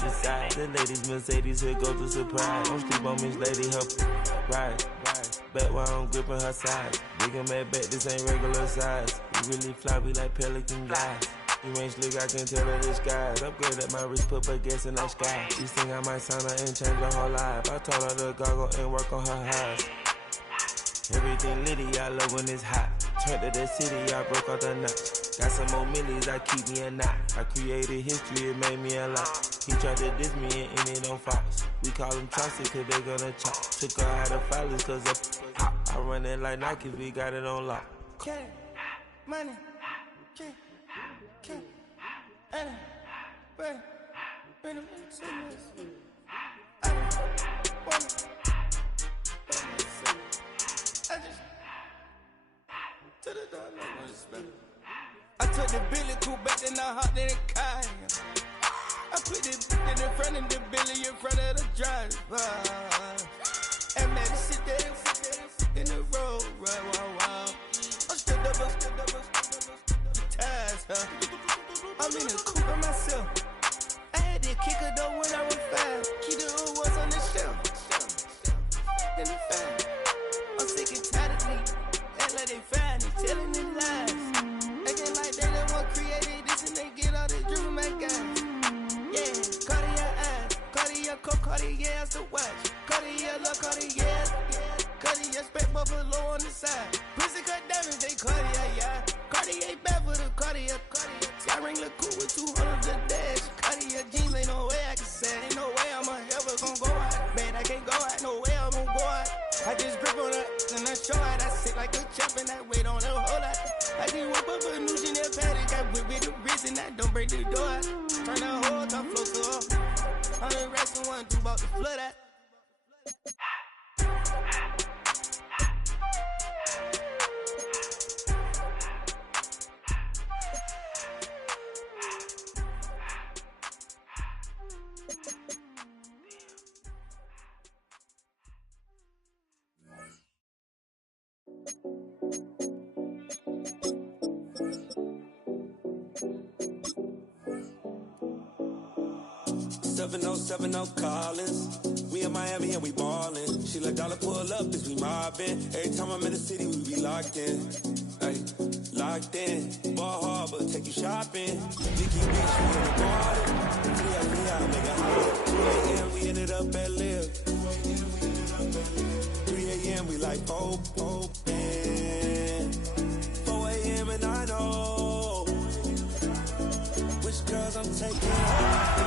decide. The ladies Mercedes, here go to surprise. Don't sleep on Miss Lady, her ride. Back while I'm gripping her side. Big and mad back, this ain't regular size. We really fly, we like pelican guys. You ain't slick, I can tell her the skies. Upgrade at my wrist, put baguettes in the sky. She think I might sign her and change her whole life. I told her to goggle and work on her highs. Everything litty, I love when it's hot. Turned to the city, I broke out the notch. Got some more millies, I keep me a knot. I created history, it made me a lot. He tried to diss me and it on Fox. We call them Chauncey cause they gonna chop. Took her out of filers cause hot. I run it like Nike, we got it on lock. Money, money, I took the Billy cool back, then I hopped in the car. I put the in front of the Billy in front of the driver. And man, sit there in the road, right, wow. I'm still double, the tires, huh? I'm in the coupe by myself. I had to kick her though when I was 5. Keep the old ones on the shelf. In the fan. I'm sick and tired of me. Act like they fine and telling them lies. Acting like they the one created this and they get all this drip from my guys. Yeah, Cartier eyes, Cartier coke, Cartier ass to watch. Cartier look, Cartier, Cartier spec buffalo on the side. Pussy cut diamonds, they Cartier, yeah. Cartier bad for the Cartier. I ring the coupe with 200 the dash. Cartier jeans, ain't no way I can say. Ain't no way I'm ever gonna go out. Man, I can't go out, no way I'm gonna go out. I just grip on her and I show out. I sit like a champ and I wait on her whole lot. I just whip up a new Chanel patty. Got whip with the wrist and I don't break the door out. Turn the whole top flow to her. 100 racks and 1, 2 about to flood out. No Collins. We in Miami and we ballin'. She let dollar pull up as we mobbin'. Every time I'm in the city, we be locked in. Ay, locked in. Ball Harbor, take you shopping. Nikki Beach, we in the garden. 3 make it hot. 2 a.m. we ended up at Live. 3 a.m. we like Pope. 4 a.m. and I know which girls I'm taking home.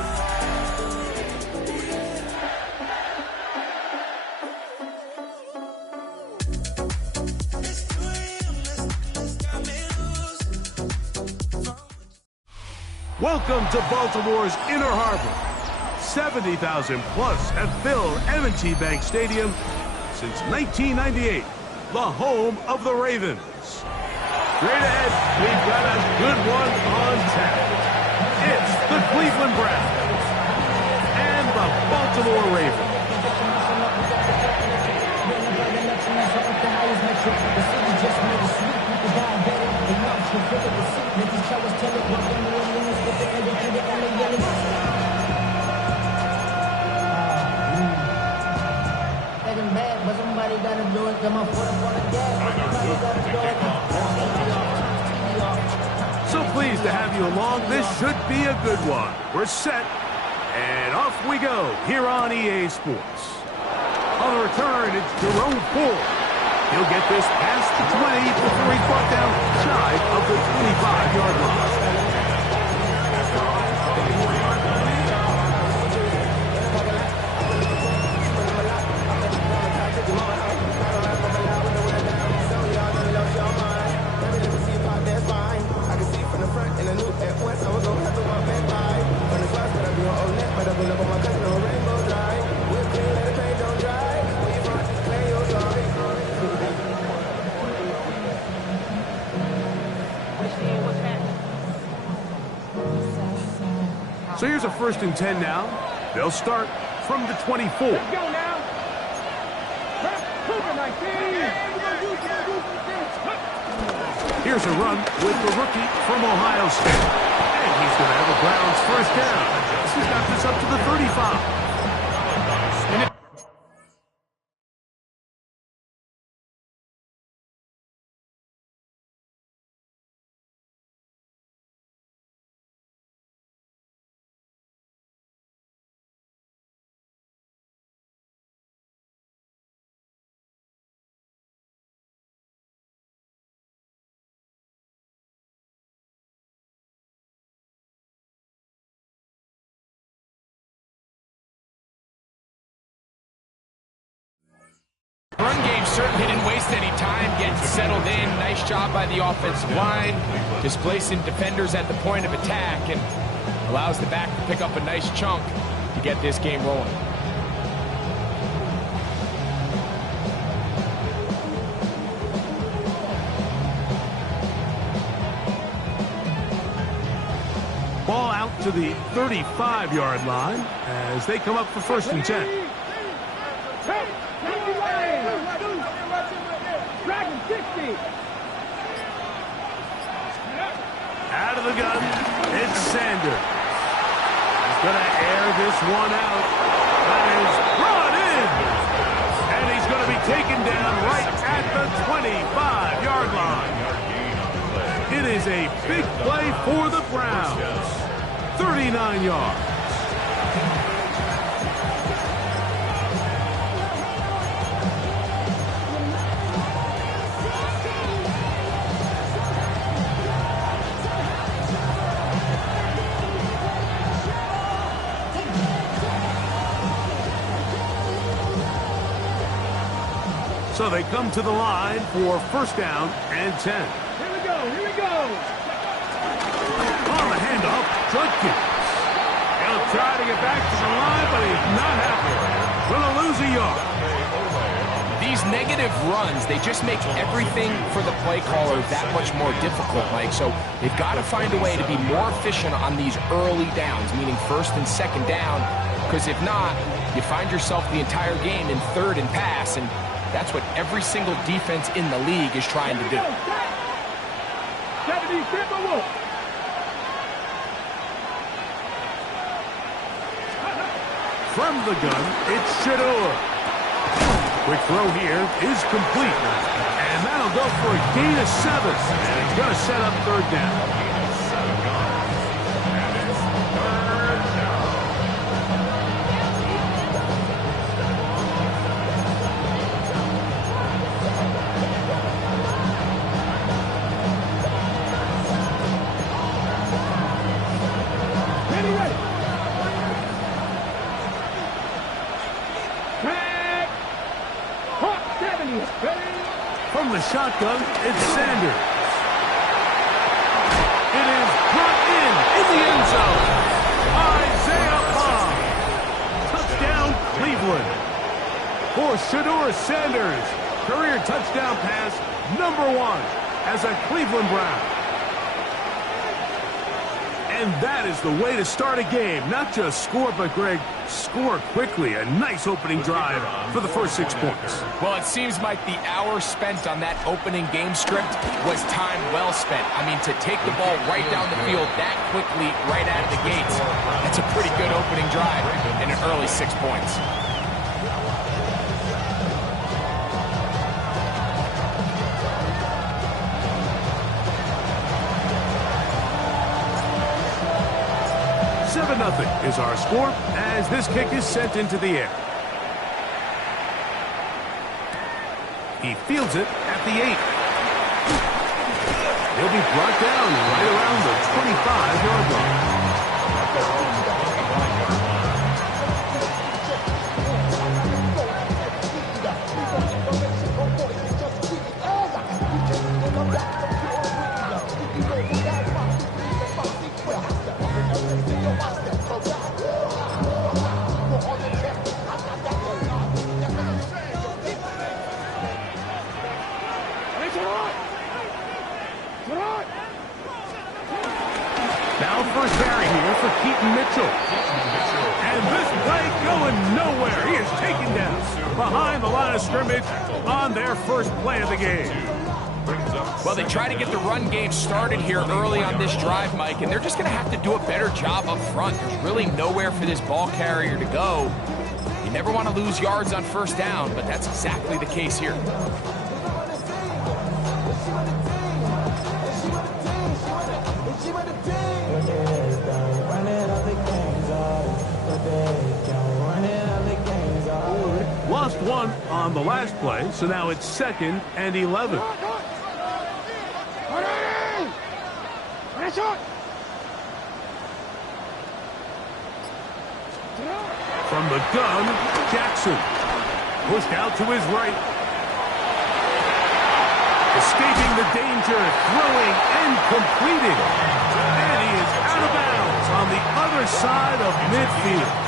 Welcome to Baltimore's Inner Harbor. 70,000 plus have filled M&T Bank Stadium since 1998, the home of the Ravens. Straight ahead, we've got a good one on tap. It's the Cleveland Browns and the Baltimore Ravens. So pleased to have you along. This should be a good one. We're set, and off we go here on EA Sports. On the return, it's Jerome Ford. He'll get this past the 20 before he's brought down shy of the 25-yard line. So here's a 1st and 10 now. They'll start from the 24. Let's go now. Here's a run with the rookie from Ohio State. And he's going to have a Browns first down. He's got this up to the 35. Run game certainly didn't waste any time getting settled in. Nice job by the offensive line, displacing defenders at the point of attack, and allows the back to pick up a nice chunk to get this game rolling. Ball out to the 35-yard line as they come up for 1st and 10. Out of the gun, it's Sanders. He's going to air this one out. That is brought in. And he's going to be taken down right at the 25-yard line. It is a big play for the Browns. 39 yards. So they come to the line for 1st down and 10. Here we go. On the handoff, Judkins. He'll try to get back to the line, but he's not happy. Going to lose a yard. These negative runs, they just make everything for the play caller that much more difficult, Mike. So they've got to find a way to be more efficient on these early downs, meaning 1st and 2nd down, because if not, you find yourself the entire game in 3rd and pass, and that's what every single defense in the league is trying to do. From the gun, it's Shador. Quick throw here is complete. And that'll go for a gain of 7. And it's going to set up 3rd down. From the shotgun, it's Sanders. It is brought in the end zone. Isaiah Bond. Touchdown, Cleveland. For Shador Sanders, career touchdown pass #1 as a Cleveland Brown. And that is the way to start a game. Not just score, but, Greg, score quickly. A nice opening drive for the first 6 points. Well, it seems like the hour spent on that opening game script was time well spent. I mean, to take the ball right down the field that quickly, right out of the gates, that's a pretty good opening drive and an early 6 points. Nothing is our score as this kick is sent into the air. He fields it at the 8. He'll be brought down right around the 25-yard line. Well, they try to get the run game started here early on this drive, Mike, and they're just going to have to do a better job up front. There's really nowhere for this ball carrier to go. You never want to lose yards on first down, but that's exactly the case here. Lost one on the last play, so now it's 2nd and 11. From the gun, Jackson. Pushed out to his right. Escaping the danger, throwing and completing. And he is out of bounds on the other side of midfield.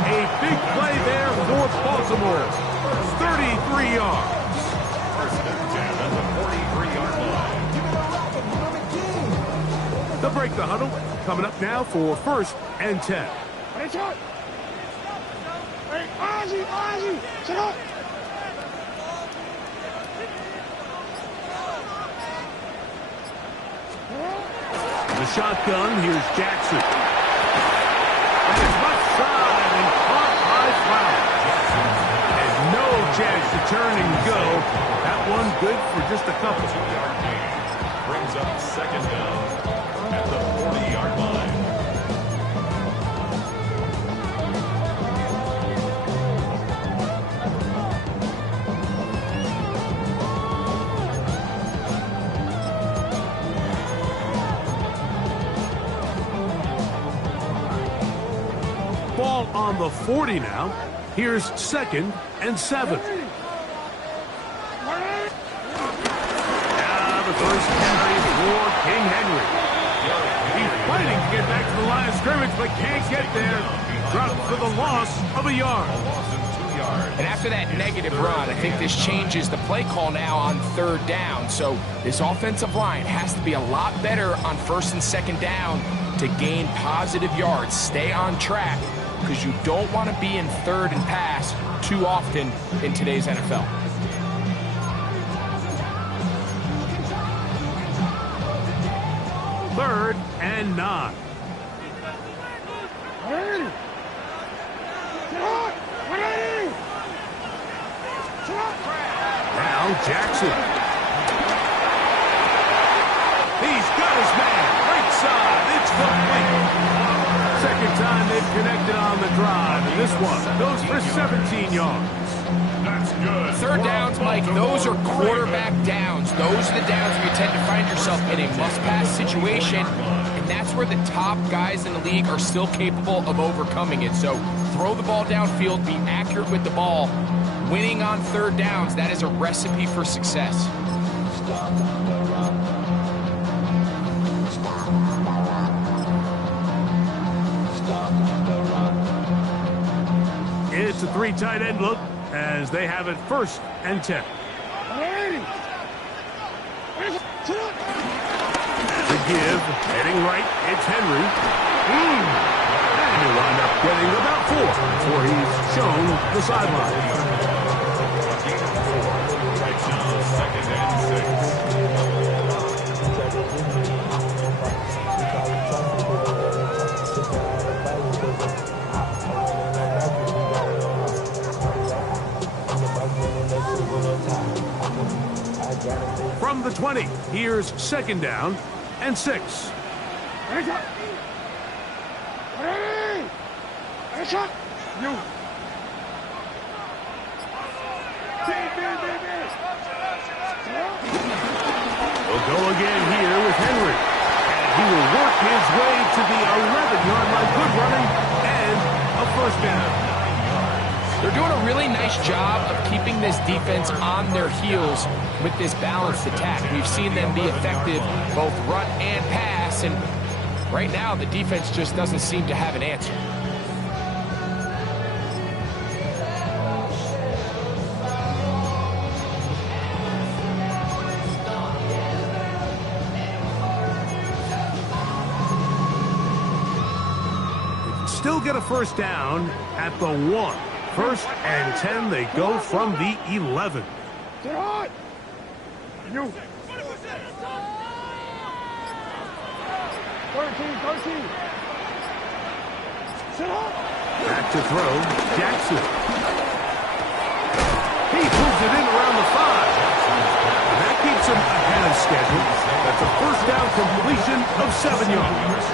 A big play there for Baltimore. 33 yards. They'll break the huddle. Coming up now for 1st and 10. The shotgun, here's Jackson. And it's left side and caught by Flowers. And no chance to turn and go. That one good for just a couple. Brings up 2nd down at the 40-yard line. Ball on the 40 now. Here's 2nd and 7. Now the first carry for King Henry. He's fighting to get back to the line of scrimmage, but can't get there. Dropped for the loss of a yard. And after that negative run, I think this changes the play call now on 3rd down. So this offensive line has to be a lot better on 1st and 2nd down to gain positive yards. Stay on track, because you don't want to be in 3rd and pass too often in today's NFL. Third and 9. Now Jackson. He's got his man. Right side. It's complete. Second time they've connected on the drive, and this one goes for 17 yards. That's good. 3rd downs, Mike, those are quarterback downs. Those are the downs where you tend to find yourself in a must-pass situation, and that's where the top guys in the league are still capable of overcoming it. So throw the ball downfield, be accurate with the ball. Winning on 3rd downs, that is a recipe for success. It's a 3 tight end look as they have it 1st and 10. The give, heading right, it's Henry. And he'll wind up getting about 4 before he's shown the sideline. Right now, 2nd and 6. From the 20, here's 2nd down and 6. He'll go again here with Henry. And he will work his way to the 11-yard line. Good running and a 1st down. They're doing a really nice job of keeping this defense on their heels with this balanced attack. We've seen them be effective both run and pass, and right now the defense just doesn't seem to have an answer. Still get a 1st down at the 1. 1st and 10, they go from the 11. You. 13. Back to throw, Jackson. He moves it in around the 5. And that keeps him ahead of schedule. That's a first down completion of 7 yards.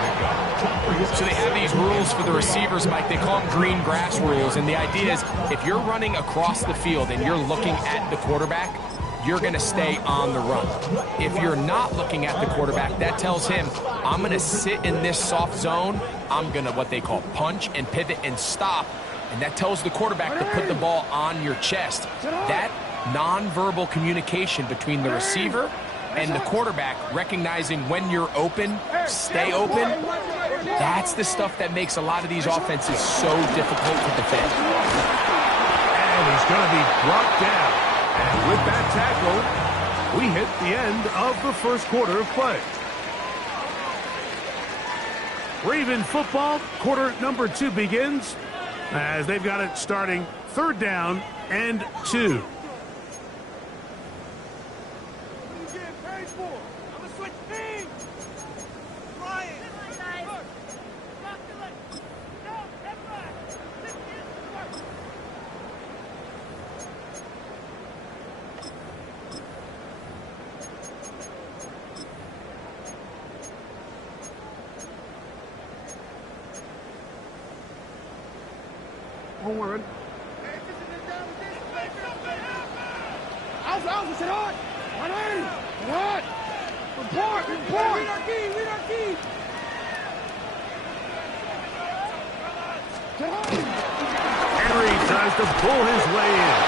So they have these rules for the receivers, Mike. They call them green grass rules. And the idea is if you're running across the field and you're looking at the quarterback, you're going to stay on the run. If you're not looking at the quarterback, that tells him, I'm going to sit in this soft zone. I'm going to what they call punch and pivot and stop. And that tells the quarterback to put the ball on your chest. That nonverbal communication between the receiver and the quarterback, recognizing when you're open, stay open, that's the stuff that makes a lot of these offenses so difficult to defend. And he's going to be brought down. And with that tackle, we hit the end of the first quarter of play. Raven football, quarter number 2 begins as they've got it starting 3rd down and 2. Forward. Alpha, sit on. 180. What? Report. Read our key. Henry tries to pull his way in.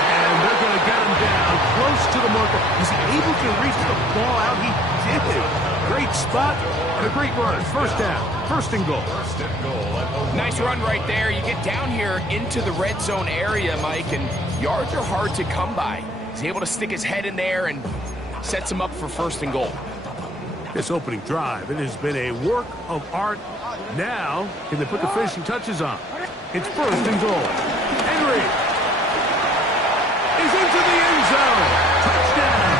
And they're going to get him down close to the marker. Is he able to reach the ball out? He did. Great spot and a great run. First down. 1st and goal. Nice run right there. You get down here into the red zone area, Mike, and yards are hard to come by. He's able to stick his head in there and sets him up for 1st and goal. This opening drive, it has been a work of art. Now, can they put the finishing touches on? It's 1st and goal. Henry is into the end zone. Touchdown.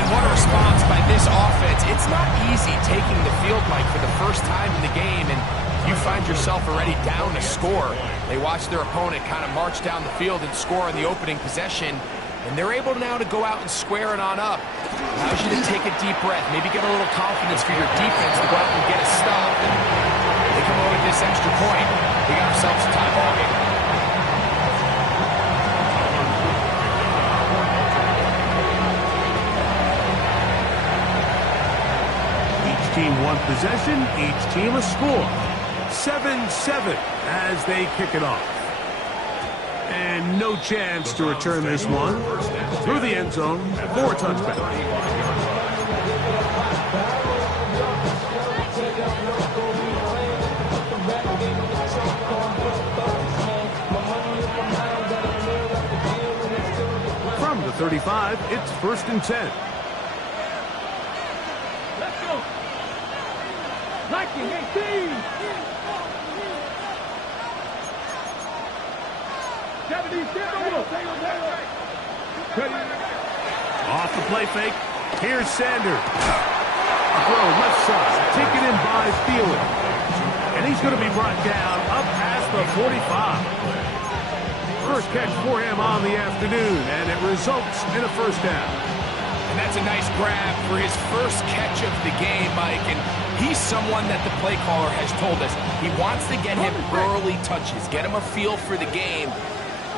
And what a response by this offense. It's not easy taking the field, Mike, for the first time in the game, and you find yourself already down to score. They watch their opponent kind of march down the field and score in the opening possession, and they're able now to go out and square it on up. Allows you to take a deep breath, maybe get a little confidence for your defense to go out and get a stop. And they come away with this extra point. We got ourselves a tie ball game. Each team one possession, each team a score. 7-7 as they kick it off. And no chance to return this one through the end zone for a touchback. From the 35, it's 1st and 10. Let's go. 19-18. 70. Off the play fake. Here's Sanders. A throw left side. Taken in by Thielen. And he's going to be brought down up past the 45. First catch for him on the afternoon, and it results in a 1st down. And that's a nice grab for his first catch of the game, Mike. And he's someone that the play caller has told us he wants to get him early touches, get him a feel for the game.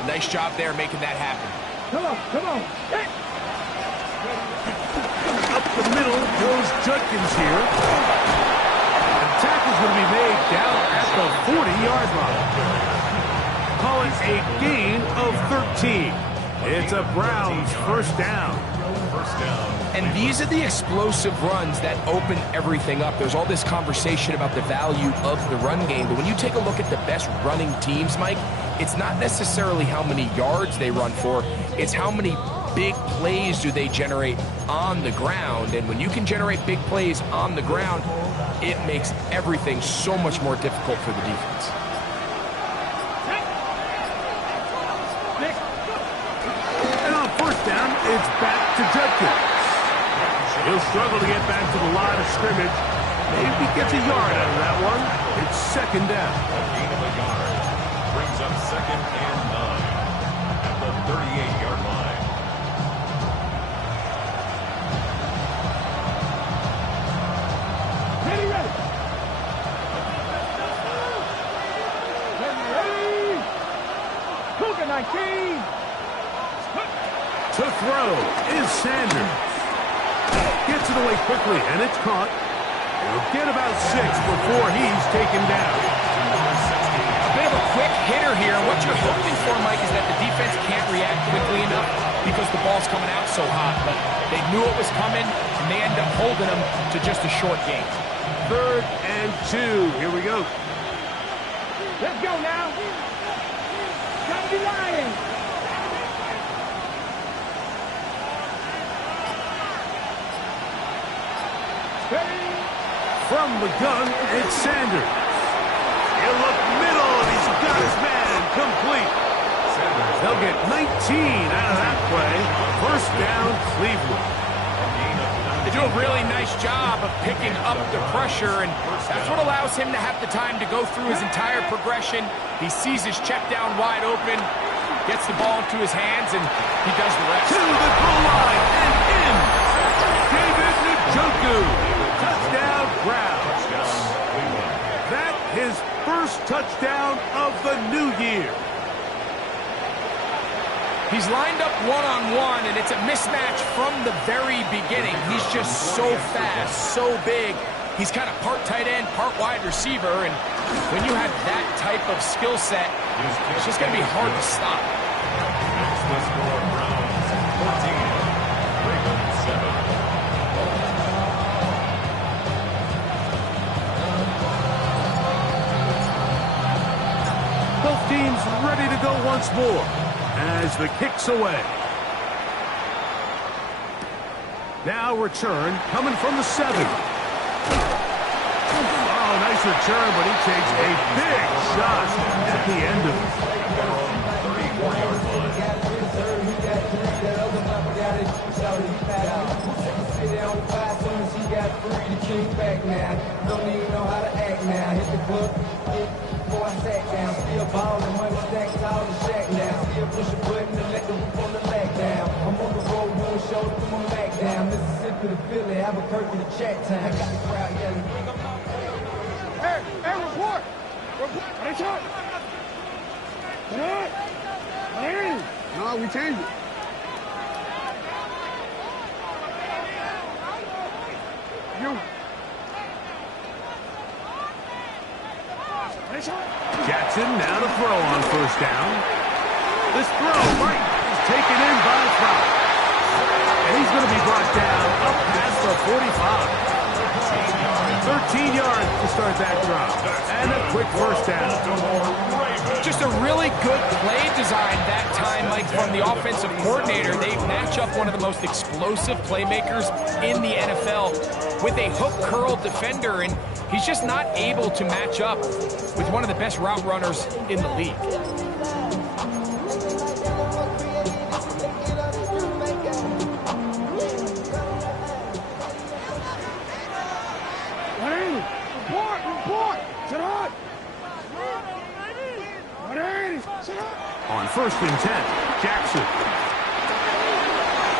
Nice job there making that happen. Come on. Hey. Up the middle goes Judkins here. The tackle's going to be made down at the 40-yard line. Call it a gain of 13. It's a Browns 1st down. And these are the explosive runs that open everything up. There's all this conversation about the value of the run game, but when you take a look at the best running teams, Mike, it's not necessarily how many yards they run for, it's how many big plays do they generate on the ground. And when you can generate big plays on the ground, it makes everything so much more difficult for the defense. He'll struggle to get back to the line of scrimmage. Maybe gets a yard out of that one. It's second down. A gain of a yard brings up 2nd and 9 at the 38-yard line. Ready, ready. Ready. Cougar 19. To throw is Sanders. Gets it away quickly, and it's caught. He'll get about 6 before he's taken down. A bit of a quick hitter here. What you're hoping for, Mike, is that the defense can't react quickly enough because the ball's coming out so hot. But they knew it was coming, and they end up holding them to just a short gain. 3rd and 2. Here we go. Let's go now. Gotta be lying. From the gun, it's Sanders. He'll look middle, and he's got his man complete. They'll get 19 out of that play. First down, Cleveland. They do a really nice job of picking up the pressure, and that's what allows him to have the time to go through his entire progression. He sees his check down wide open, gets the ball into his hands, and he does the rest. To the goal line and in. David Njoku. Touchdown, Browns. That his first touchdown of the new year. He's lined up one-on-one, and it's a mismatch from the very beginning. He's just so fast, so big. He's kind of part tight end, part wide receiver, and when you have that type of skill set, it's just going to be hard to stop. Next, the score, Browns 14, Ravens 7. Both teams ready to go once more as the kick's away. Now return coming from the 7. Oh, nice return, but he takes a big shot at the end of it. 34-yard line. Don't even know how to act now. Hit the club, before I sat down. Still ballin', money stacks all the shack now. Still push a button to let the roof on the lag down. I'm on the road doing shows, put my back down. Mississippi to Philly, Albuquerque to Chat Town. Got the crowd yelling. Hey, report. Report. What is up? What? Hey. No, we changed it. You. Jackson now to throw on first down. This throw right is taken in by Fry. And he's going to be brought down up past the 45. 13 yards to start that drive. And a quick first down. Just a really good play design that time, Mike, from the offensive coordinator. They match up one of the most explosive playmakers in the NFL with a hook curl defender, and he's just not able to match up with one of the best route runners in the league. Report! Sit up! On 1st and 10, Jackson.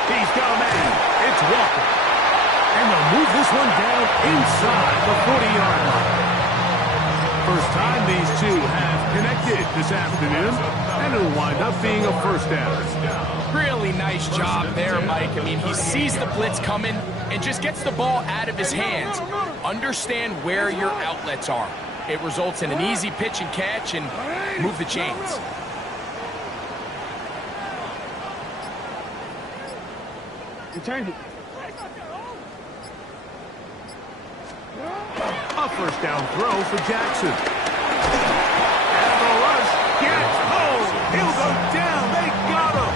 He's got a man. It's Walker. And they'll move this one down inside the 40-yard line. First time these two have connected this afternoon, and it'll wind up being a first down. Really nice job there, Mike. I mean, he sees the blitz coming and just gets the ball out of his hands. Understand where your outlets are. It results in an easy pitch and catch and move the chains. You changed it. A first down throw for Jackson. And the rush gets home. He'll go down. They got him.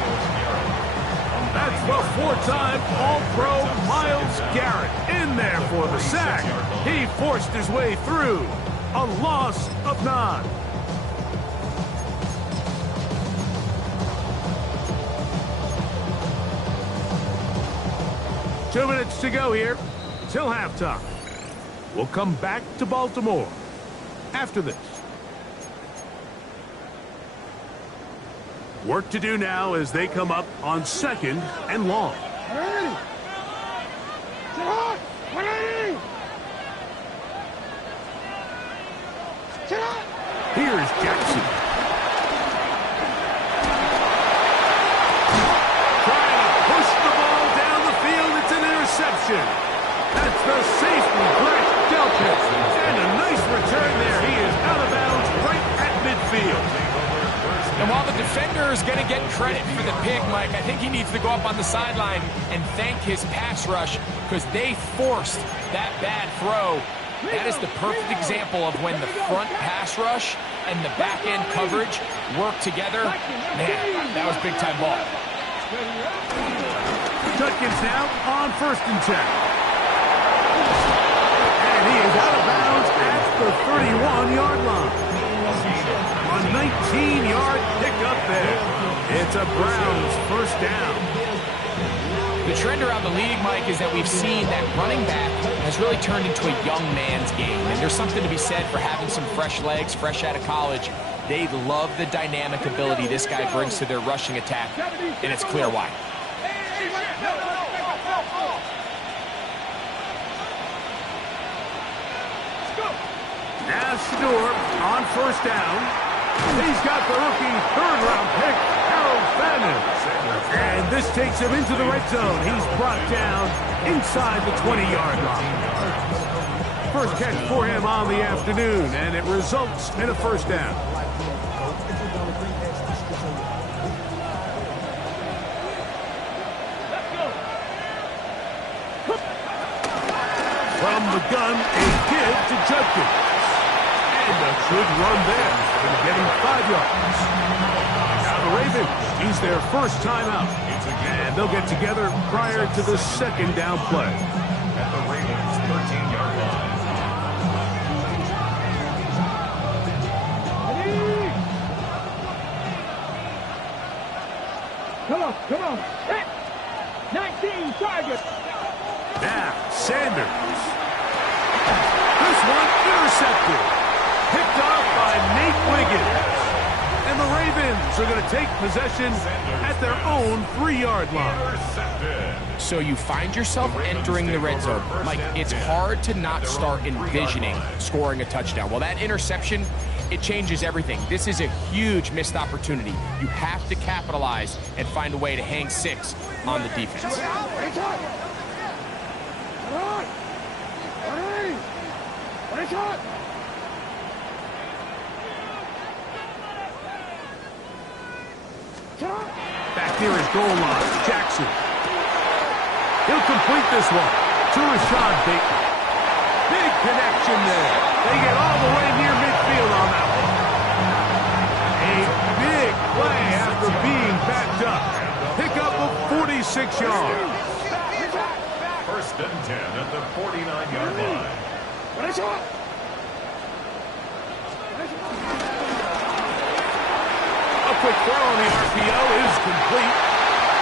That's the 4-time All-Pro Myles Garrett in there for the sack. He forced his way through. A loss of 9. 2 minutes to go here till halftime. We'll come back to Baltimore after this. Work to do now as they come up on 2nd and long. Here's Jackson. Trying to push the ball down the field. It's an interception. That's the safety, Brett Delpit. And a nice return there. He is out of bounds right at midfield. And while the defender is going to get credit for the pick, Mike, I think he needs to go up on the sideline and thank his pass rush because they forced that bad throw. That is the perfect example of when the front pass rush and the back end coverage work together. Man, that was big-time ball. Judkins now on 1st and 10. And he is out of bounds at the 31-yard line. A 19-yard pickup there. It's a Browns 1st down. The trend around the league, Mike, is that we've seen that running back has really turned into a young man's game. And there's something to be said for having some fresh legs, fresh out of college. They love the dynamic ability this guy brings to their rushing attack, and it's clear why. Now Shador on 1st down. He's got the rookie 3rd-round pick, Harold Fannin. And this takes him into the red zone. He's brought down inside the 20-yard line. First catch for him on the afternoon, and it results in a 1st down. From the gun, a give to Judkins. And a good run there, getting 5 yards. Now the Ravens use their first timeout, and they'll get together prior to the 2nd down play. At the Ravens' 13-yard line. Come on. 19 targets. Now, Sanders. This one intercepted. Picked off by Nate Wiggins. And the Ravens are going to take possession at their own 3-yard line. So you find yourself entering the red zone. Mike, it's hard to not start envisioning scoring a touchdown. Well, that interception, it changes everything. This is a huge missed opportunity. You have to capitalize and find a way to hang 6 on the defense. Back near his goal line, Jackson. He'll complete this one to Rashad Bateman. Big connection there. They get all the way near midfield on that one. A big play after being backed up. Pick up of 46 yards. 1st and 10 at the 49-yard line. A quick throw on the RPO is complete.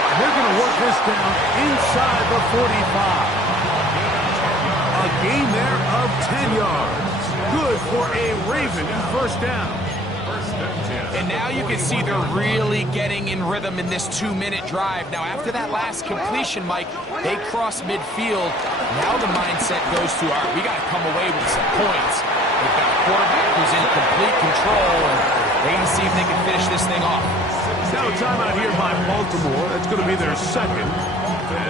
And they're going to work this down inside the 45. A gain there of 10 yards. Good for a Raven 1st down. And now you can see they're really getting in rhythm in this 2-minute drive. Now, after that last completion, Mike, they cross midfield. Now the mindset goes to, all right, we got to come away with some points. They've got a quarterback who's in complete control, and they're going to see if they can finish this thing off. Now a timeout here by Baltimore. That's going to be their 2nd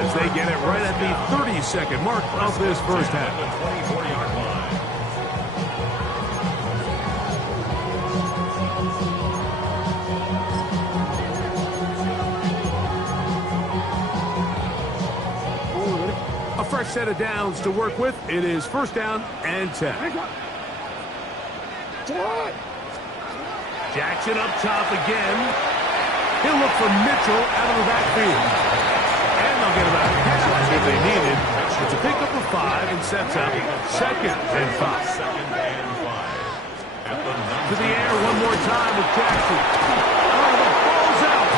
as they get it right at the 32nd mark of this 1st half. The 24-yard line. A fresh set of downs to work with. It is 1st down and 10. Jackson up top again. He'll look for Mitchell out of the backfield. And they'll get about half if they need it. It's a pickup of 5 and sets up 2nd and 5. To the air one more time with Jackson. Oh, the ball's out.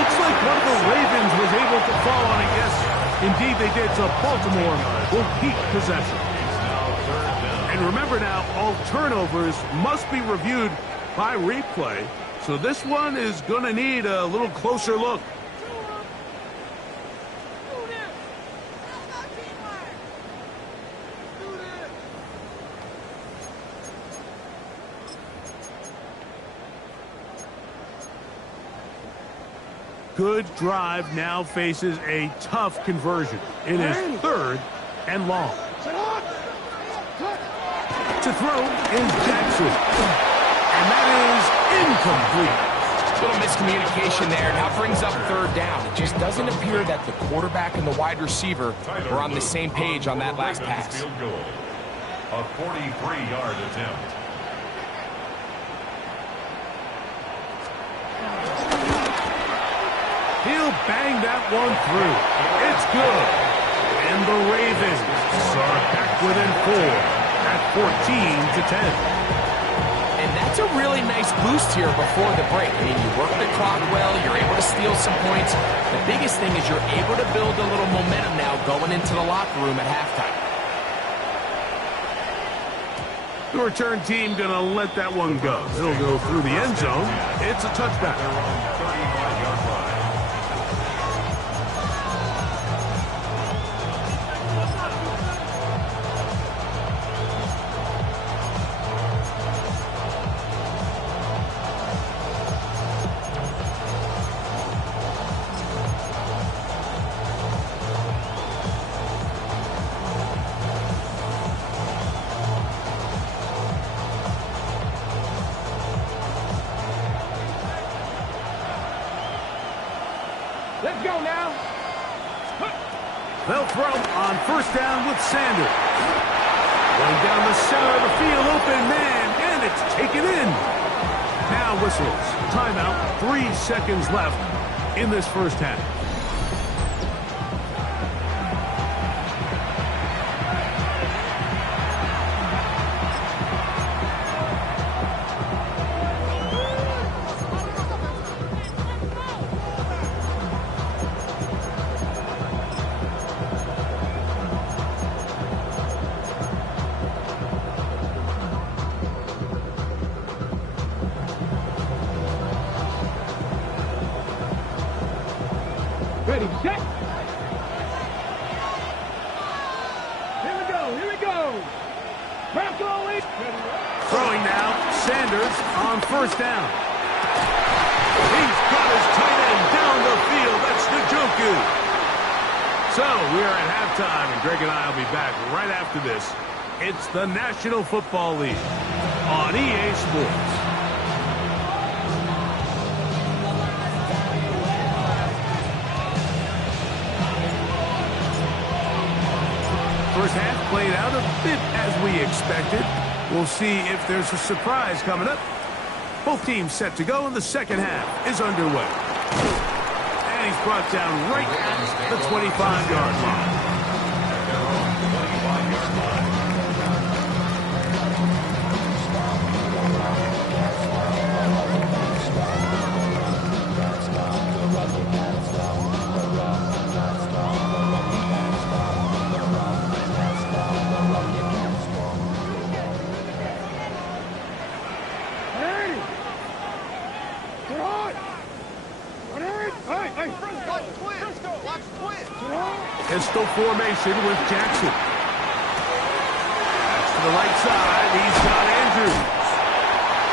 Looks like one of the Ravens was able to fall on it, yes. Indeed, they did, so Baltimore will keep possession. And remember now, all turnovers must be reviewed by replay, so this one is going to need a little closer look. Good drive now faces a tough conversion. It is 3rd and long. To throw is Jackson. And that is incomplete. Little miscommunication there. Now brings up 3rd down. It just doesn't appear that the quarterback and the wide receiver were on the same page on that last pass. Field goal. A 43-yard attempt. He'll bang that one through. It's good. And the Ravens are back within 4 at 14-10. And that's a really nice boost here before the break. I mean, you work the clock well, you're able to steal some points. The biggest thing is you're able to build a little momentum now going into the locker room at halftime. The return team going to let that one go. It'll go through the end zone. It's a touchback. Let's go now. They'll throw on 1st down with Sanders. Going down the center of the field, open man, and it's taken in. Now whistles. Timeout, 3 seconds left in this first half. Ready, set. Here we go. Back all in. Throwing now, Sanders on 1st down. He's got his tight end down the field. That's Njoku. So we are at halftime, and Greg and I will be back right after this. It's the National Football League on EA Sports. First half played out a bit as we expected. We'll see if there's a surprise coming up. Both teams set to go, and the second half is underway. And he's brought down right at the 25-yard line. Pistol formation with Jackson. That's to the right side. He's got Andrews.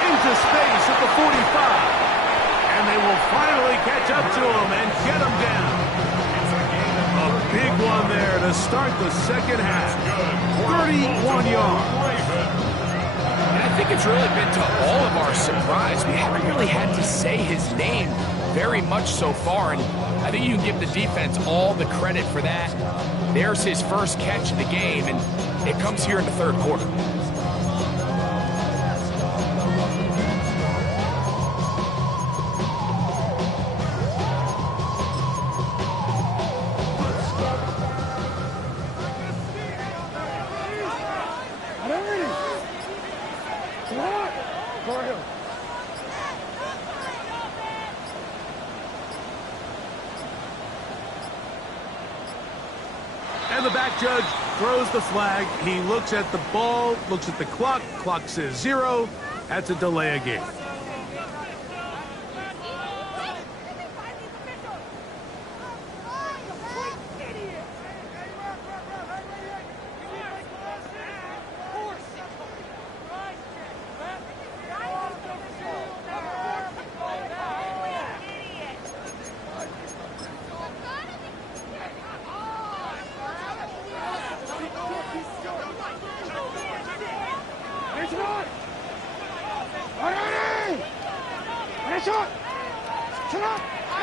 Into space at the 45. And they will finally catch up to him and get him down. A big one there to start the second half. 31 yards. And I think it's really been to all of our surprise. We haven't really had to say his name very much so far, and I think you can give the defense all the credit for that. There's his first catch of the game, and it comes here in the 3rd quarter. back judge throws the flag. He looks at the ball, looks at the clock. Clock says 0. That's a delay of game.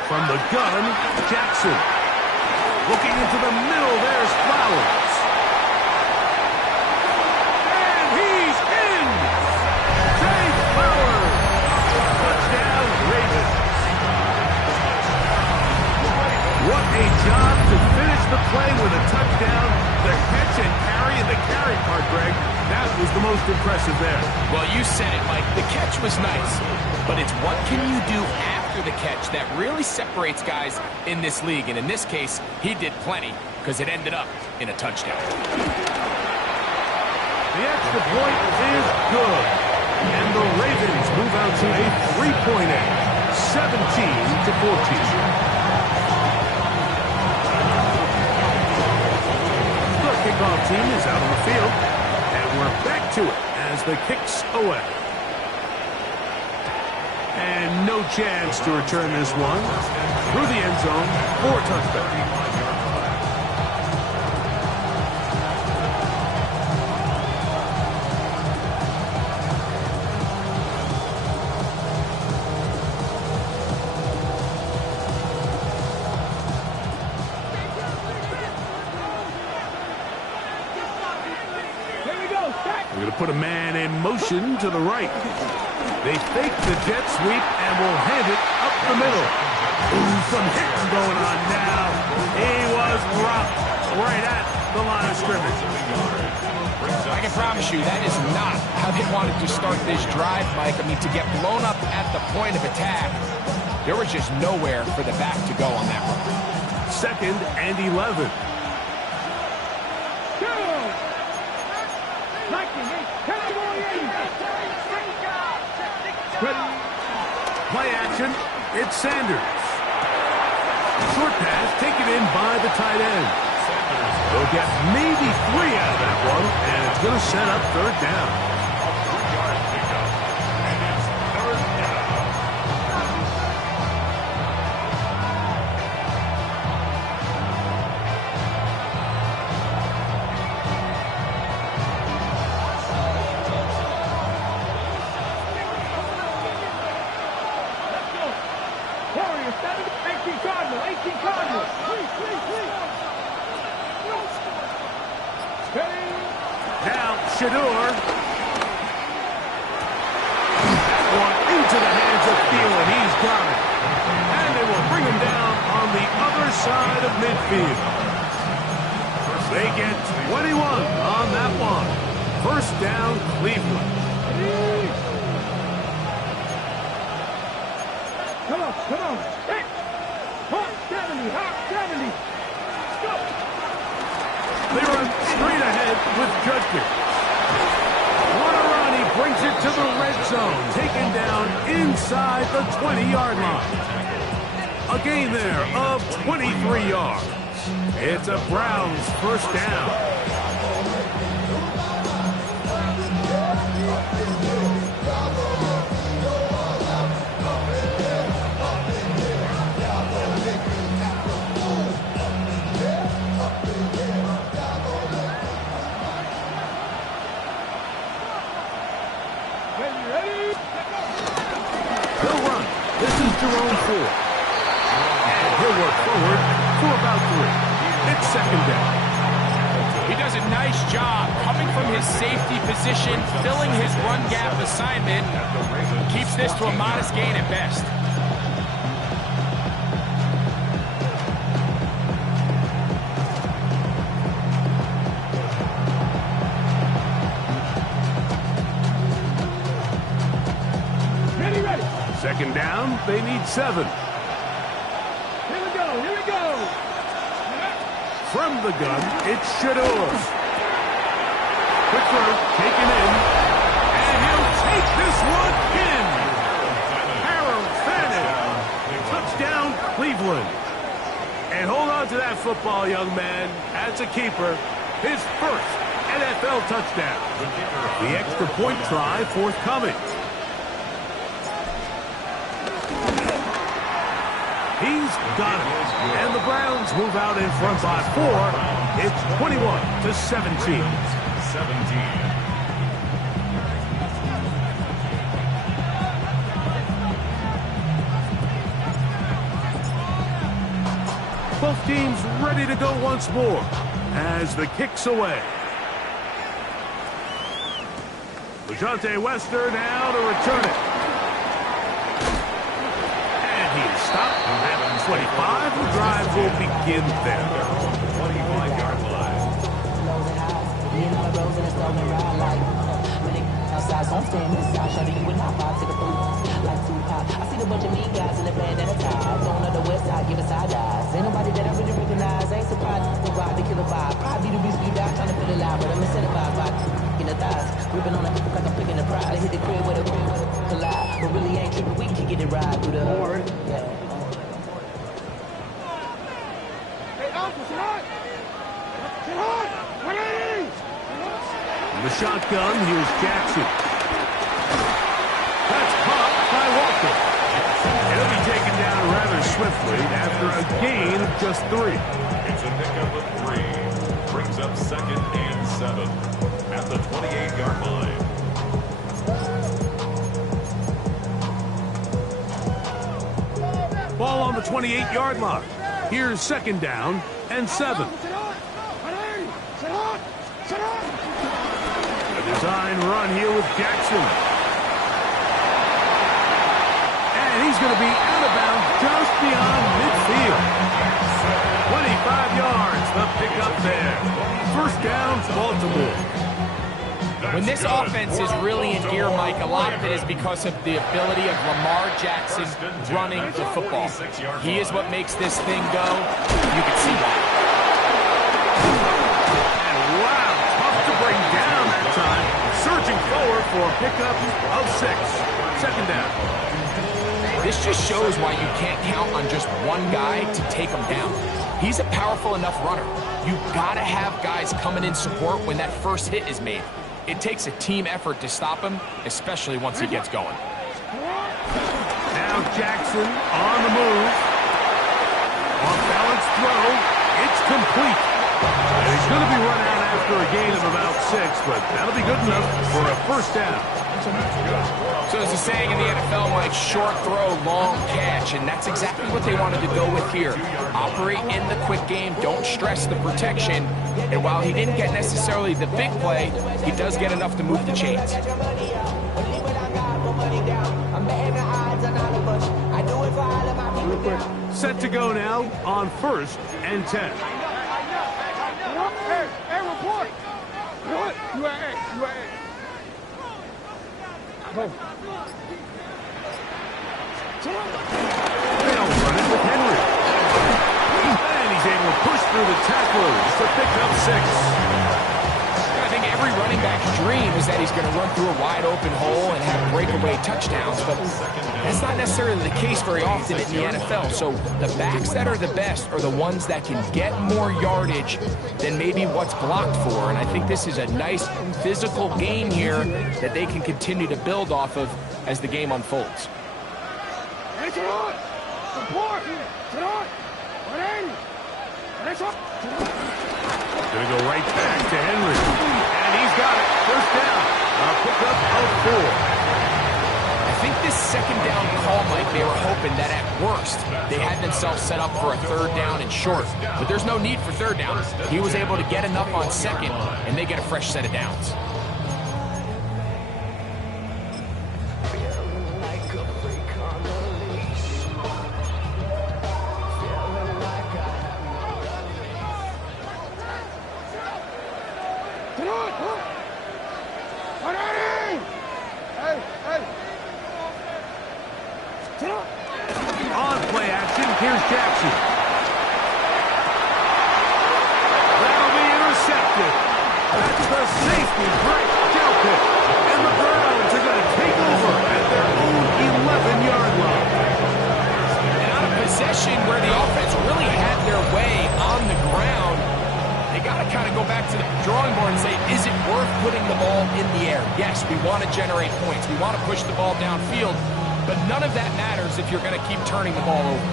From the gun, Jackson. Looking into the middle, there's Flowers. And he's in! Jay Flowers! Touchdown, Ravens. What a job to finish the play with a touchdown. The catch and carry in the carry part, Greg. That was the most impressive there. Well, you said it, Mike. The catch was nice, but it's what can you do after the catch that really separates guys in this league. And in this case, he did plenty because it ended up in a touchdown. The extra point is good. And the Ravens move out to a 3-point edge, 17-14. The kickoff team is out on the field, and we're back to it as the kick's away. And no chance to return this one through the end zone for a touchback. We're going to put a man in motion to the right. They fake the jet sweep and will hand it up the middle. Ooh, some hitting going on now. He was rocked right at the line of scrimmage. I can promise you that is not how they wanted to start this drive, Mike. I mean, to get blown up at the point of attack, there was just nowhere for the back to go on that run. 2nd and 11. Play action, it's Sanders. Short pass taken in by the tight end. They'll get maybe 3 out of that one, and it's going to set up 3rd down. Now, Shador. One into the hands of Thielen. He's got it. And they will bring him down on the other side of midfield. They get 21 on that one. 1st down, Cleveland. Come on. Hey. Hot 70. Go. They run straight ahead with Judkins. What a run. He brings it to the red zone. Taken down inside the 20-yard line. A gain there of 23 yards. It's a Browns 1st down. Jerome Ford. And he'll work forward for about 3. It's 2nd down. He does a nice job coming from his safety position, filling his run gap assignment. Keeps this to a modest gain at best. Ready. 2nd down, they need 7. Here we go. From the gun, it's Shador. Quick throw, taken in. And he'll take this one in. Harold Fannin. Touchdown, Cleveland. And hold on to that football, young man. As a keeper, his first NFL touchdown. The extra point try forthcoming. He's got it. And the Browns move out in front by 4. It's 21-17. 17. Both teams ready to go once more as the kick's away. Lejante Wester now to return it. And he's stopped at 25. The drive will begin there. 25-yard line. Outside, so I'm staying inside. Shawty, you would not pop to the food like Tupac. I see a bunch of mean guys in the band and a tie. Don't know the west side, give a side eyes. Ain't nobody that I really recognize. Ain't surprised to ride the killer vibe. Probably the beast we die trying to feel alive, but I'm incentivized by in the thighs. Ripping on it like I'm picking the prize. I hit the crib with a collide, but really ain't tripping. We can get it right through the hood. Yeah. Hey, Uncle, sit on! Sit on! 180! The shotgun, here's Jackson. That's caught by Walker. He'll be taken down rather swiftly after a gain of just 3. It's a pickup of 3. Brings up 2nd and 7 at the 28-yard line. Ball on the 28-yard line. Here's 2nd down and 7. Sit on! 180! Sit on! Sit on! Design run here with Jackson. And he's going to be out of bounds just beyond midfield. 25 yards, the pickup there. 1st down, Baltimore. When this offense is really in gear, Mike, a lot of it is because of the ability of Lamar Jackson running the football. He is what makes this thing go. You can see why. And wow, tough to bring down that time. Surging forward for a pickup of 6. 2nd down. This just shows why you can't count on just one guy to take him down. He's a powerful enough runner. You've got to have guys coming in support when that first hit is made. It takes a team effort to stop him, especially once he gets going. Now Jackson on the move. Off-balance throw. It's complete. And he's going to be run out after a gain of about 6, but that'll be good enough for a 1st down. So there's a saying in the NFL, Mike, short throw, long catch, and that's exactly what they wanted to go with here. Operate in the quick game, don't stress the protection, and while he didn't get necessarily the big play, he does get enough to move the chains. Set to go now on 1st and 10. Hey, report! What? You at A. Go. They'll run it with Henry. And he's able to push through the tacklers to pick up 6. I think every running back's dream is that he's going to run through a wide open hole and have breakaway touchdowns, but that's not necessarily the case very often in the NFL. So the backs that are the best are the ones that can get more yardage than maybe what's blocked for, and I think this is a nice physical game here that they can continue to build off of as the game unfolds. Hey, sit on! Support! Sit on! 180! Next up! Gonna go right back to Henry. And he's got it. 1st down. A pickup of 4. I think this 2nd down call, Mike, they were hoping that at worst they had themselves set up for a 3rd down and short. But there's no need for 3rd down. He was able to get enough on 2nd, and they get a fresh set of downs. Sit on! 180! Hey! Sit on! On play action, here's Jackson. nasty break down pick. And the Browns are going to take over at their own 11-yard line. And on a possession where the offense really had their way on the ground, they got to kind of go back to the drawing board and say, is it worth putting the ball in the air? Yes, we want to generate points. We want to push the ball downfield, but none of that matters if you're going to keep turning the ball over.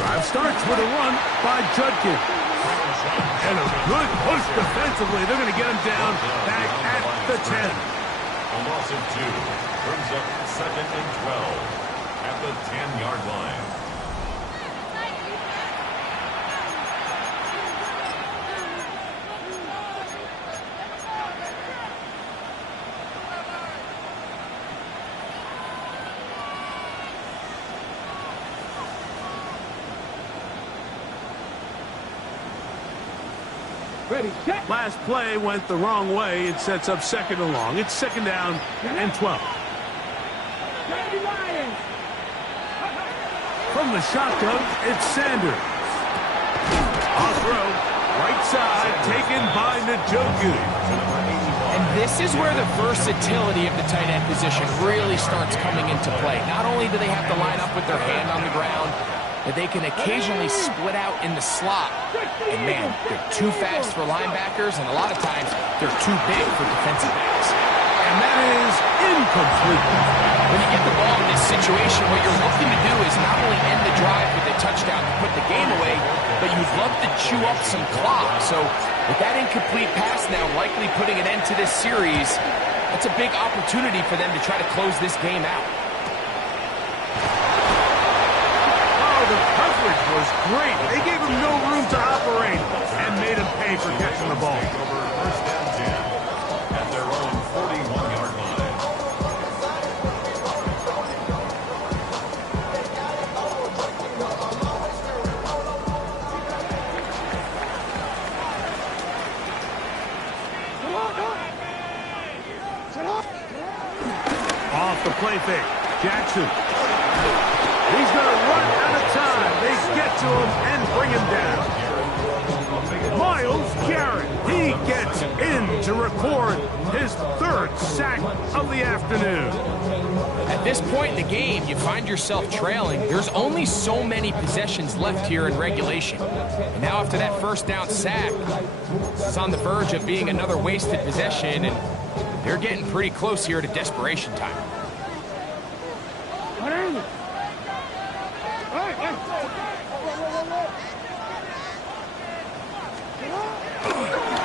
Drive starts with a run by Judkins. And a good push defensively. They're going to get him down back at the 10. A loss of 2 brings up 2nd and 12 at the 10-yard line. Ready, set. Last play went the wrong way. It sets up 2nd and long. It's 2nd down and 12. From the shotgun, it's Sanders. Off throw, right side, taken by Njoku. And this is where the versatility of the tight end position really starts coming into play. Not only do they have to line up with their hand on the ground, but they can occasionally split out in the slot. And man, they're too fast for linebackers, and a lot of times they're too big for defensive backs. And that is incomplete. When you get the ball in this situation, what you're looking to do is not only end the drive with a touchdown to put the game away, but you'd love to chew up some clock. So with that incomplete pass now likely putting an end to this series, that's a big opportunity for them to try to close this game out. The coverage was great. They gave him no room to operate and made him pay for catching the ball. Over 1st and 10 at their own 41-yard line. Off the play fake. Jackson. He's going to run out of time. They get to him and bring him down. Myles Garrett, he gets in to record his 3rd sack of the afternoon. At this point in the game, you find yourself trailing. There's only so many possessions left here in regulation. And now after that 1st down sack, it's on the verge of being another wasted possession, and they're getting pretty close here to desperation time.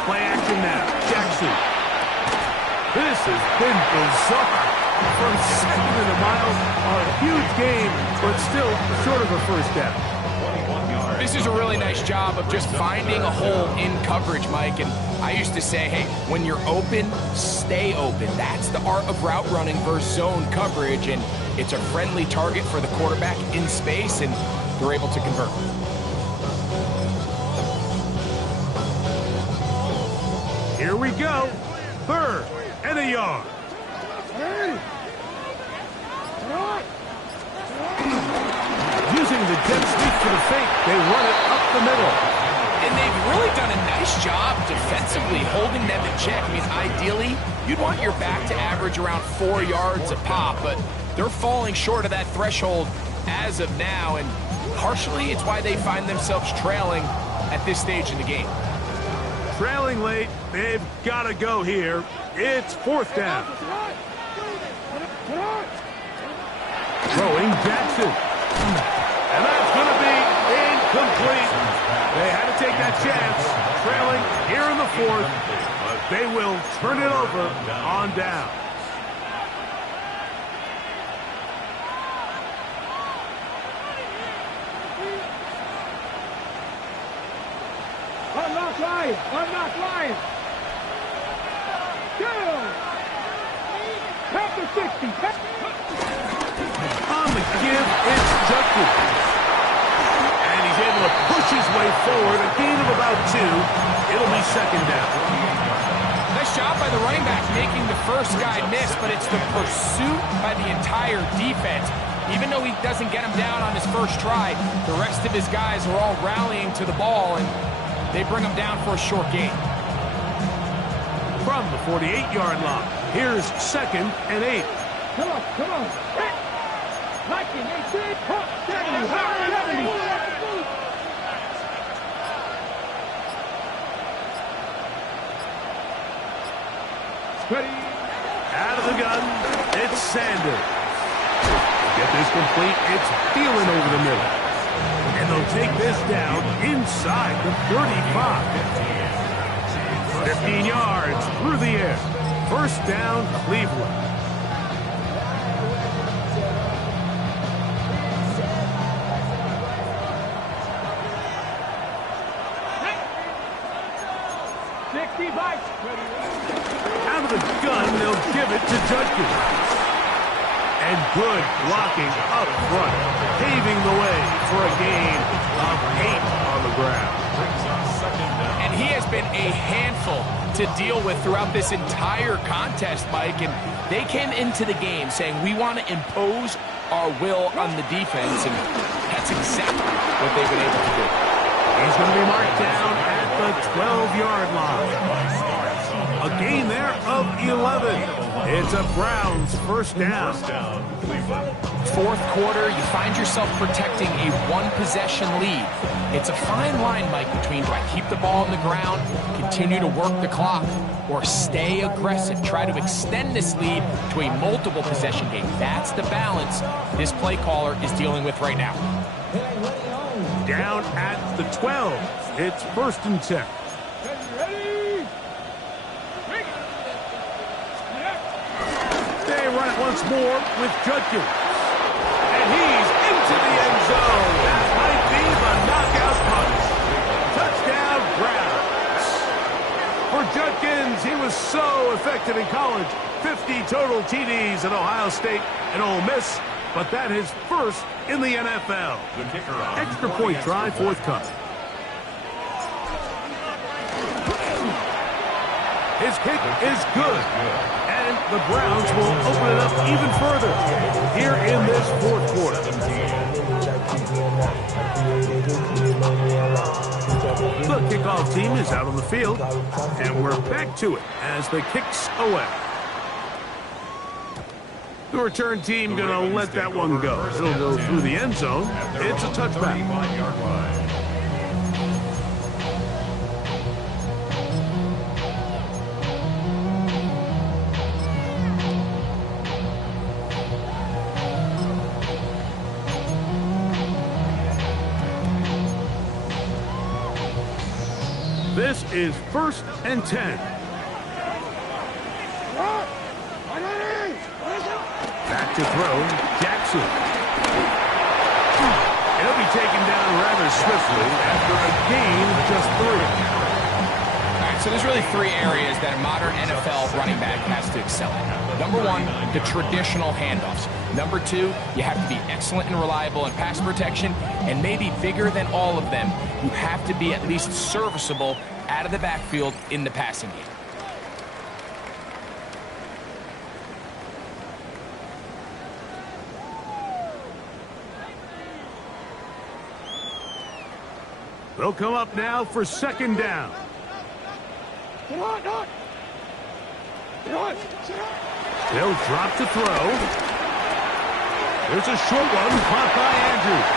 Play action now. Jackson. This has been bizarre. From 2nd and a mile, a huge game, but still short of a 1st down. This is a really nice job of just finding a hole in coverage, Mike. And I used to say, hey, when you're open, stay open. That's the art of route running versus zone coverage. And it's a friendly target for the quarterback in space, and they're able to convert. Here we go. 3rd and a yard. Using the jet sweep for the fake, they run it up the middle. And they've really done a nice job defensively holding them in check. I mean, ideally, you'd want your back to average around 4 yards a pop, but they're falling short of that threshold as of now, and partially it's why they find themselves trailing at this stage in the game. Trailing late, they've got to go here. It's 4th down. Throwing Jackson. And that's going to be incomplete. They had to take that chance. Trailing here in the 4th. But they will turn it over on down. Unlock line! Unlock line! Down! Tap the 60! On the give, it's Judkins. And he's able to push his way forward. A gain of about 2. It'll be 2nd down. Nice job by the running back making the first guy miss, but it's the pursuit by the entire defense. Even though he doesn't get him down on his first try, the rest of his guys are all rallying to the ball, and they bring him down for a short gain. From the 48-yard line, here's 2nd and 8. Come on, come on. Like it, 18, 70. Ready. Out of the gun, it's Sanders. Get this complete, it's Thielen over the middle. And they'll take this down inside the 35. 15 yards through the air. First down, Cleveland. Out of the gun, they'll give it to Judkins. And good blocking up front, paving the way for a gain of 8 on the ground. And he has been a handful to deal with throughout this entire contest, Mike. And they came into the game saying, we want to impose our will on the defense. And that's exactly what they've been able to do. He's going to be marked down at the 12-yard line. A gain there of 11. It's a Browns first down. Fourth quarter, you find yourself protecting a one-possession lead. It's a fine line, Mike, between do I keep the ball on the ground, continue to work the clock, or stay aggressive, try to extend this lead to a multiple possession game. That's the balance this play caller is dealing with right now. Down at the 12. It's 1st and 10. They run it once more with Judkins. And he's into the end zone. That might be the knockout punch. Touchdown, Browns. For Judkins, he was so effective in college. 50 total TDs at Ohio State and Ole Miss. But that is first in the NFL. Extra point try forthcoming. His kick is good. And the Browns will open it up even further here in this fourth quarter. The kickoff team is out on the field, and we're back to it as the kick's away. The return team going to let that one go. It'll go through the end zone. It's a touchback. This is 1st and 10. Back to throw, Jackson. He'll be taken down rather swiftly after a gain of just 3. All right, so there's really 3 areas that a modern NFL running back has to excel at. Number 1, the traditional handoffs. Number 2, you have to be excellent and reliable in pass protection. And maybe bigger than all of them, you have to be at least serviceable out of the backfield in the passing game. They'll come up now for 2nd down. They'll drop to throw. There's a short one caught by Andrews.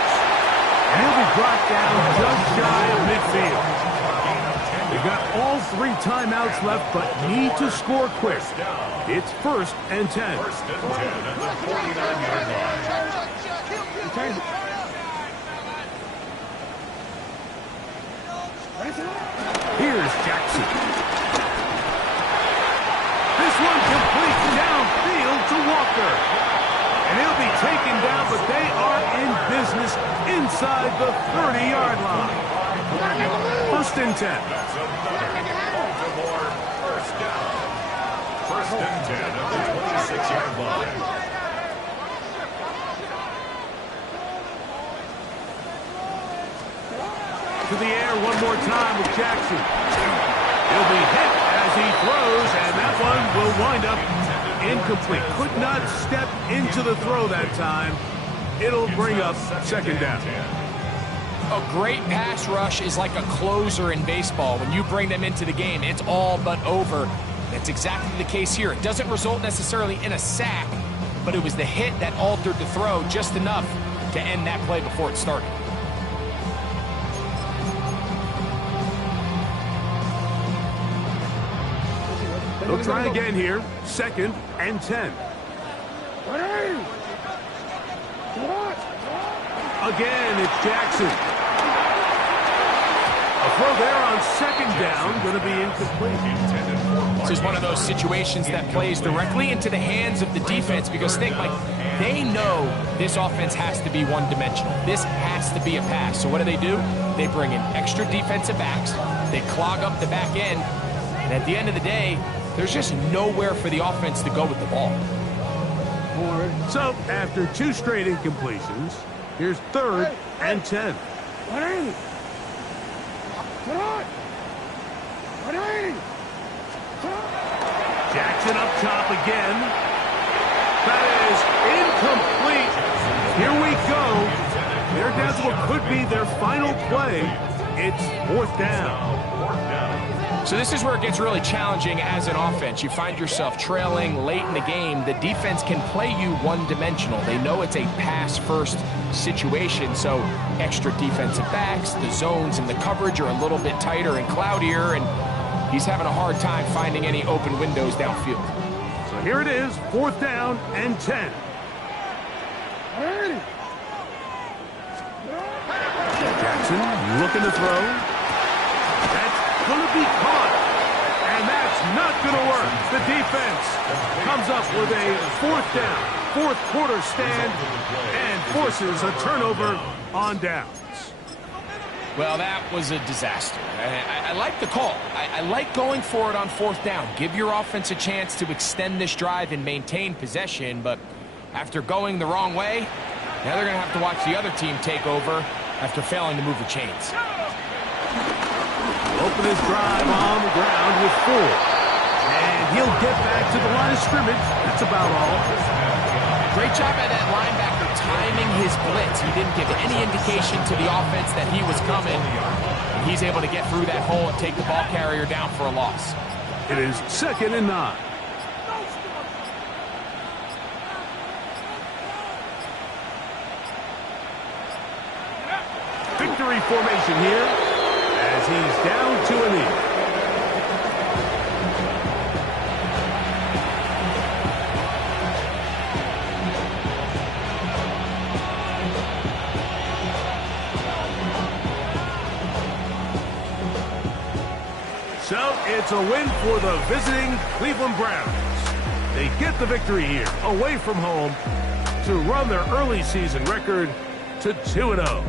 And he'll be brought down just shy of midfield. They've got all 3 timeouts left, but need to score quick. It's 1st and 10. 1st and 10 at the 49-yard line. Here's Jackson. This one complete downfield to Walker. And he'll be taken down, but they are in business inside the 30-yard line. 1st and 10. That's Baltimore first down. 1st and 10 at the 26-yard line. To the air one more time with Jackson. He'll be hit as he throws, and that one will wind up incomplete. Could not step into the throw that time. It'll bring up second down. A great pass rush is like a closer in baseball. When you bring them into the game, it's all but over. That's exactly the case here. It doesn't result necessarily in a sack, but it was the hit that altered the throw just enough to end that play before it started. They'll try again here. 2nd and 10. Again, it's Jackson. A throw there on 2nd down, going to be incomplete. This is one of those situations that plays directly into the hands of the defense because think, like, they know this offense has to be one-dimensional. This has to be a pass. So what do? They bring in extra defensive backs. They clog up the back end. And at the end of the day, there's just nowhere for the offense to go with the ball. So after 2 straight incompletions, here's 3rd and 10. Jackson up top again. That is incomplete. Here we go. They're down to what could be their final play. It's 4th down. So this is where it gets really challenging as an offense. You find yourself trailing late in the game. The defense can play you one-dimensional. They know it's a pass-first situation, so extra defensive backs, the zones and the coverage are a little bit tighter and cloudier, and he's having a hard time finding any open windows downfield. So here it is, 4th down and 10. Jackson looking to throw. That's going to be caught, and that's not going to work. The defense comes up with a 4th down, 4th quarter stand, and forces a turnover on downs. Well, that was a disaster. I like the call. I like going for it on 4th down. Give your offense a chance to extend this drive and maintain possession, but after going the wrong way, now they're going to have to watch the other team take over after failing to move the chains. Open his drive on the ground with 4. And he'll get back to the line of scrimmage. That's about all. Great job by that linebacker timing his blitz. He didn't give any indication to the offense that he was coming. And he's able to get through that hole and take the ball carrier down for a loss. It is 2nd and 9. Victory formation here as he's down to a knee. So it's a win for the visiting Cleveland Browns. They get the victory here, away from home, to run their early season record to 2-0.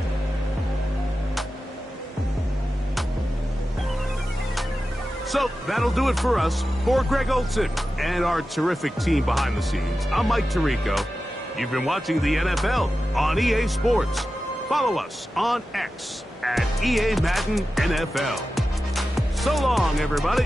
So that'll do it for us. For Greg Olson and our terrific team behind the scenes, I'm Mike Tirico. You've been watching the NFL on EA Sports. Follow us on X at EA Madden NFL. So long, everybody.